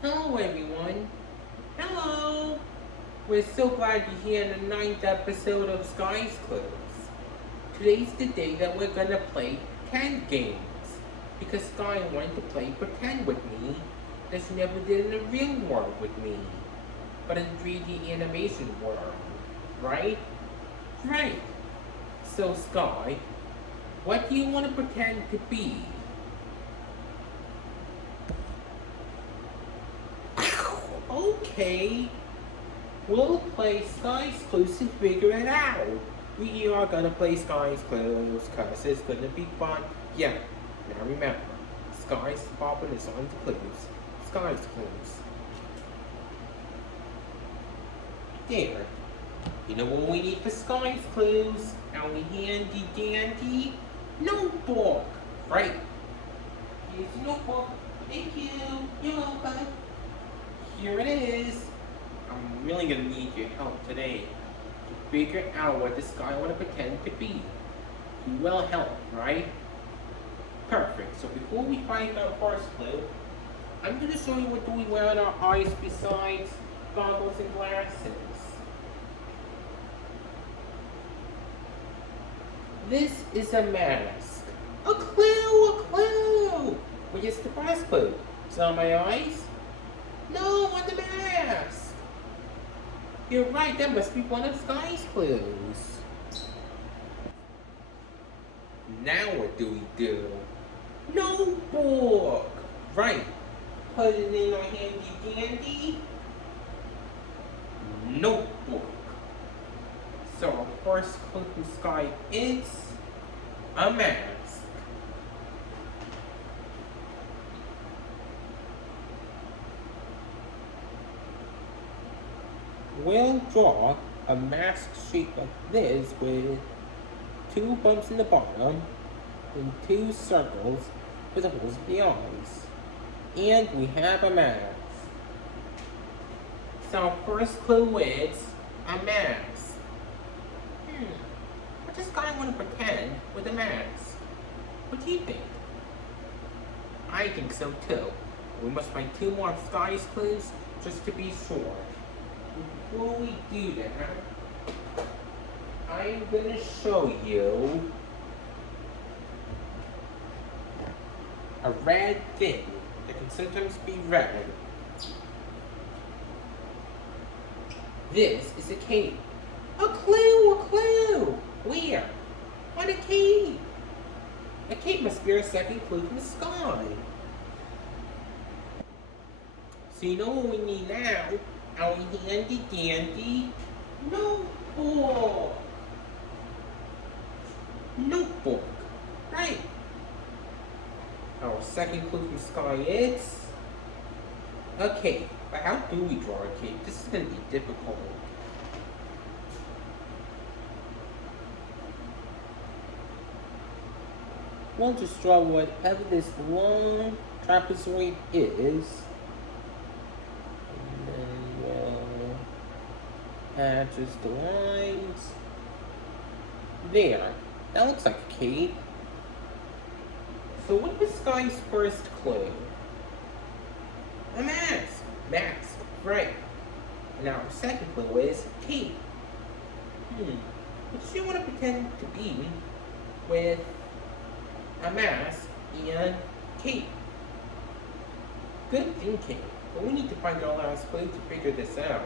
Hello, everyone. Hello. We're so glad you're here in the ninth episode of Skye's Clues. Today's the day that we're gonna play pretend games. Because Skye wanted to play pretend with me that she never did in the real world with me. But in 3D animation world. Right? Right. So Skye, what do you want to pretend to be? Okay. We'll play Skye's Clues to figure it out. We are gonna play Skye's Clues because it's gonna be fun. Yeah, now remember, Skye's popping is on the clues. Skye's Clues. There. You know what we need for Skye's Clues? Our handy dandy notebook. Right. Here's your notebook. Thank you. You're welcome. Here it is. I'm really gonna need your help today to figure out what this guy wanna pretend to be. You will help, right? Perfect. So before we find our first clue, I'm gonna show you what do we wear on our eyes besides goggles and glasses. This is a mask. A clue, a clue! Well, just the first clue. Is it on my eyes? No, on the mask! You're right, that must be one of Skye's clues. Now what do we do? Notebook! Right. Put it in our handy dandy notebook. So our first clue from Skye is a mask. We'll draw a mask shape like this with two bumps in the bottom and two circles for the holes of the eyes. And we have a mask. So our first clue is a mask. What does Skye want to pretend with a mask? What do you think? I think so too. We must find two more of Skye's clues just to be sure. Before we do that, I'm gonna show you a red thing that can sometimes be red. This is a cape. A clue, a clue! Where? On a cape! A cape must be our second clue from Skye. So you know what we need now? Our handy dandy notebook. Notebook. Right. Our second clue from Skye is a cape. But how do we draw a cape? This is going to be difficult. We'll just draw whatever this long trapezoid is. Add just the lines. There. That looks like a cape. So what was Skye's first clue? A mask. Mask. Right. And our second clue is cape. What does she want to pretend to be with a mask and cape? Good thinking. But we need to find our last clue to figure this out.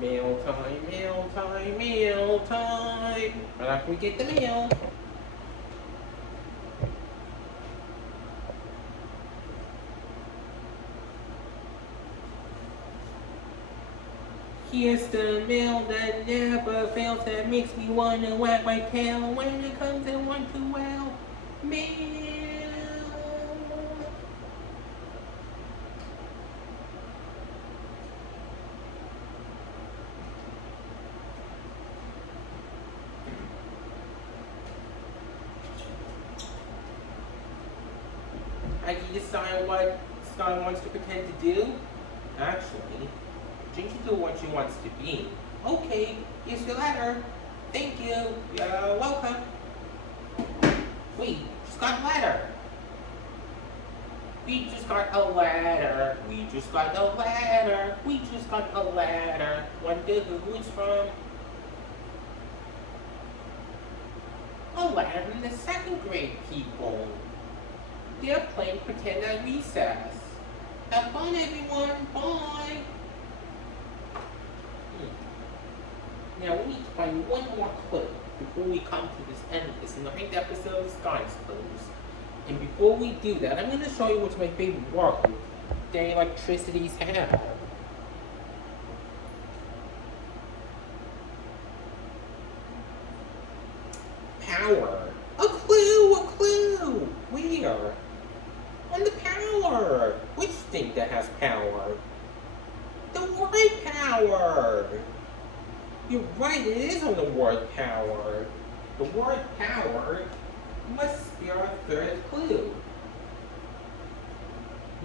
Mail time, mail time, mail time. Right after we get the mail. Here's the mail that never fails, that makes me wanna wag my tail when it comes and want to well. Mail. I can decide what Skye wants to pretend to do. Actually, change it to what she wants to be. Okay, here's the letter. Thank you. You're welcome. Wait, she's got a letter. We just got a ladder. We just got a ladder. We just got a ladder. Wonder who it's from? A ladder from the second grade people. They're playing pretend at recess. Have fun, everyone. Bye. Now we need to find one more clue before we come to this end of this 9th episode of Skye's Clues. And before we do that, I'm going to show you what's my favorite word that electricities have. Power. A clue, a clue. Where? On the power. Which thing that has power? The word power. You're right, it is on the word power. The word power must be our third clue.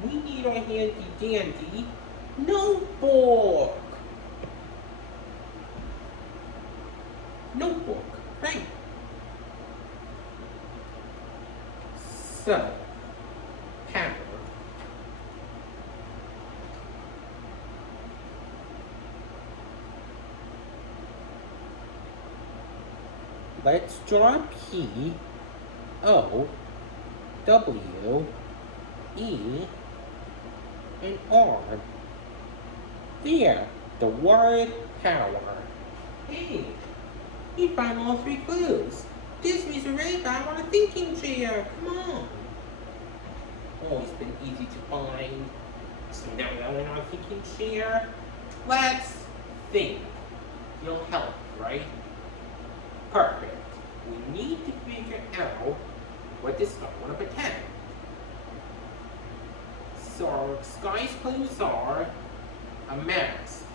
We need our handy dandy notebook. Notebook, right. So, power. Let's draw P, O, W, E, and R. There, the word power. Hey, we found all 3 clues. This means we're ready on a thinking chair. Come on. Oh, it's been easy to find. So now we're on a thinking chair. Let's think. You'll help, right? Perfect. We need to figure out what this guy want to pretend. So Skye's clues are a mask,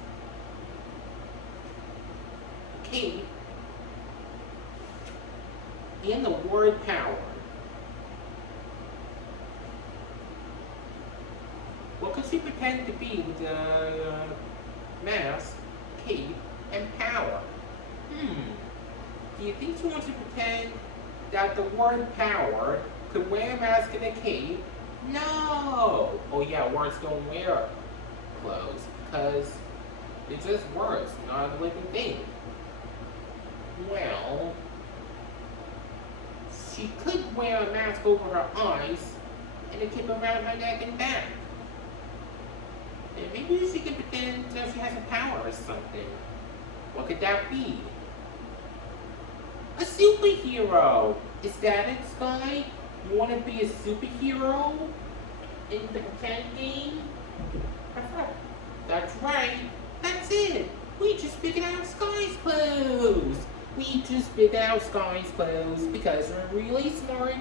a cape, and the word power. What could she pretend to be with the mask, cape, and power? Do you think she wants to pretend that the word power could wear a mask and a cape? No! Oh yeah, words don't wear clothes because they're just words, not a living thing. Well, she could wear a mask over her eyes and a cape around her neck and back. And maybe she could pretend that she has a power or something. What could that be? A superhero! Is that it, Skye? You want to be a superhero in the pretend game? That's right. That's it. We just figured out Skye's clues. We just figured out Skye's clues because we're really smart.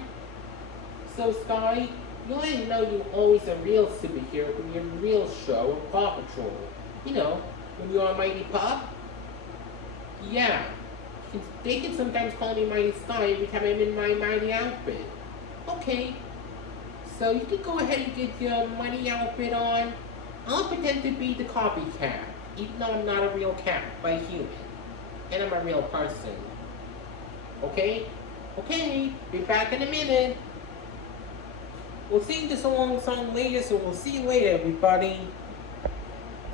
So, Skye, you let you know you're always a real superhero from your real show, Paw Patrol. You know, when you're on Mighty Pup. Yeah. They can sometimes call me Mighty Skye every time I'm in my mighty outfit. Okay. So you can go ahead and get your mighty outfit on. I'll pretend to be the copycat, even though I'm not a real cat, but a human. And I'm a real person. Okay? Okay, be back in a minute. We'll sing this long song later, so we'll see you later, everybody.